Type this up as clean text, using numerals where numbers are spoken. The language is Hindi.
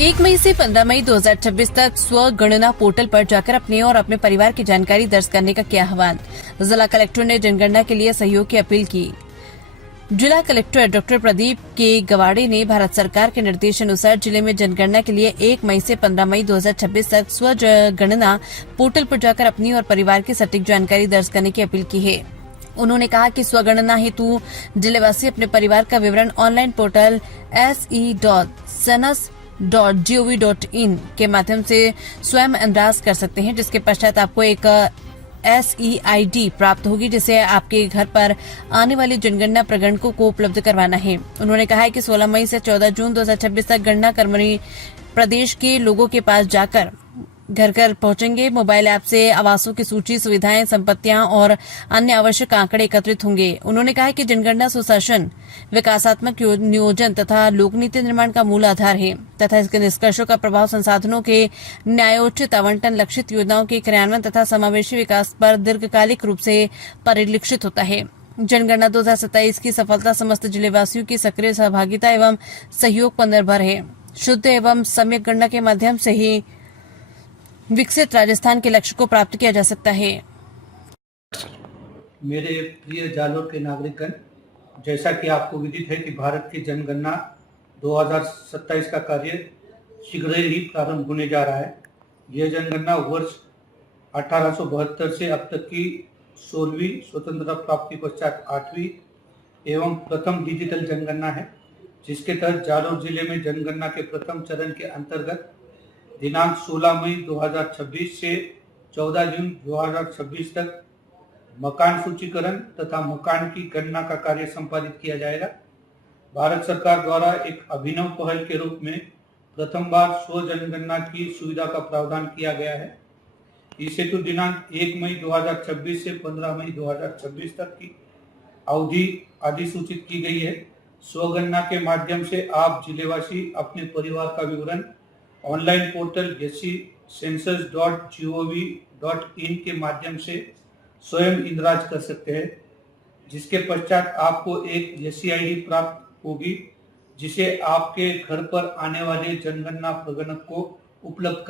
1 मई से 15 मई 2026 तक स्वगणना पोर्टल पर जाकर अपने और अपने परिवार की जानकारी दर्ज करने का किया आह्वान। जिला कलेक्टर ने जनगणना के लिए सहयोग की अपील की। जिला कलेक्टर डॉक्टर प्रदीप के गवाड़े ने भारत सरकार के निर्देशानुसार जिले में जनगणना के लिए 1 मई से 15 मई 2026 तक स्वगणना पोर्टल पर जाकर अपनी और परिवार की सटीक जानकारी दर्ज करने की अपील की है। उन्होंने कहा कि स्वगणना हेतु जिलेवासी अपने परिवार का विवरण ऑनलाइन पोर्टल se.census.gov.in के माध्यम से स्वयं अंदाज कर सकते हैं, जिसके पश्चात आपको एक SEID प्राप्त होगी, जिसे आपके घर पर आने वाले जनगणना प्रगणकों को उपलब्ध करवाना है। उन्होंने कहा है कि 16 मई से 14 जून 2026 तक गणना कर्मचारी प्रदेश के लोगों के पास जाकर घर घर पहुंचेंगे। मोबाइल ऐप से आवासों की सूची, सुविधाएं, संपत्तियां और अन्य आवश्यक आंकड़े एकत्रित होंगे। उन्होंने कहा कि जनगणना सुशासन, विकासात्मक नियोजन तथा लोकनीति निर्माण का मूल आधार है तथा इसके निष्कर्षों का प्रभाव संसाधनों के न्यायोचित आवंटन, लक्षित योजनाओं के क्रियान्वयन तथा समावेशी विकास पर दीर्घकालिक रूप से परिलक्षित होता है। जनगणना 2027 की सफलता समस्त जिलेवासियों की सक्रिय सहभागिता एवं सहयोग पर निर्भर है। शुद्ध एवं सम्यक गणना के माध्यम से ही विकसित राजस्थान के लक्ष्य को प्राप्त किया जा सकता है। मेरे प्रिय जालोर के नागरिकगण, जैसा कि आपको विदित है कि भारत की जनगणना 2027 का कार्य शीघ्र ही प्रारंभ होने जा रहा है। यह जनगणना वर्ष 1872 से अब तक की 16वीं स्वतंत्रता प्राप्ति पश्चात 8वीं एवं प्रथम डिजिटल जनगणना है, जिसके तहत जालोर जिले में जनगणना के प्रथम चरण के अंतर्गत दिनांक 16 मई 2026 से 14 जून 2026 तक मकान सूचीकरण तथा मकान की गणना का कार्य संपादित किया जाएगा। भारत सरकार द्वारा एक अभिनव पहल के रूप में प्रथम बार स्व जनगणना की सुविधा का प्रावधान किया गया है। इस हेतु दिनांक 1 मई 2026 से 15 मई 2026 तक की अवधि अधिसूचित की गई है। स्वगणना के माध्यम से आप जिलेवासी अपने परिवार का विवरण ऑनलाइन पोर्टल census.gov.in के माध्यम से स्वयं इंदराज कर सकते हैं, जिसके पश्चात आपको एक SEID प्राप्त होगी, जिसे आपके घर पर आने वाले जनगणना प्रगणक को उपलब्ध कर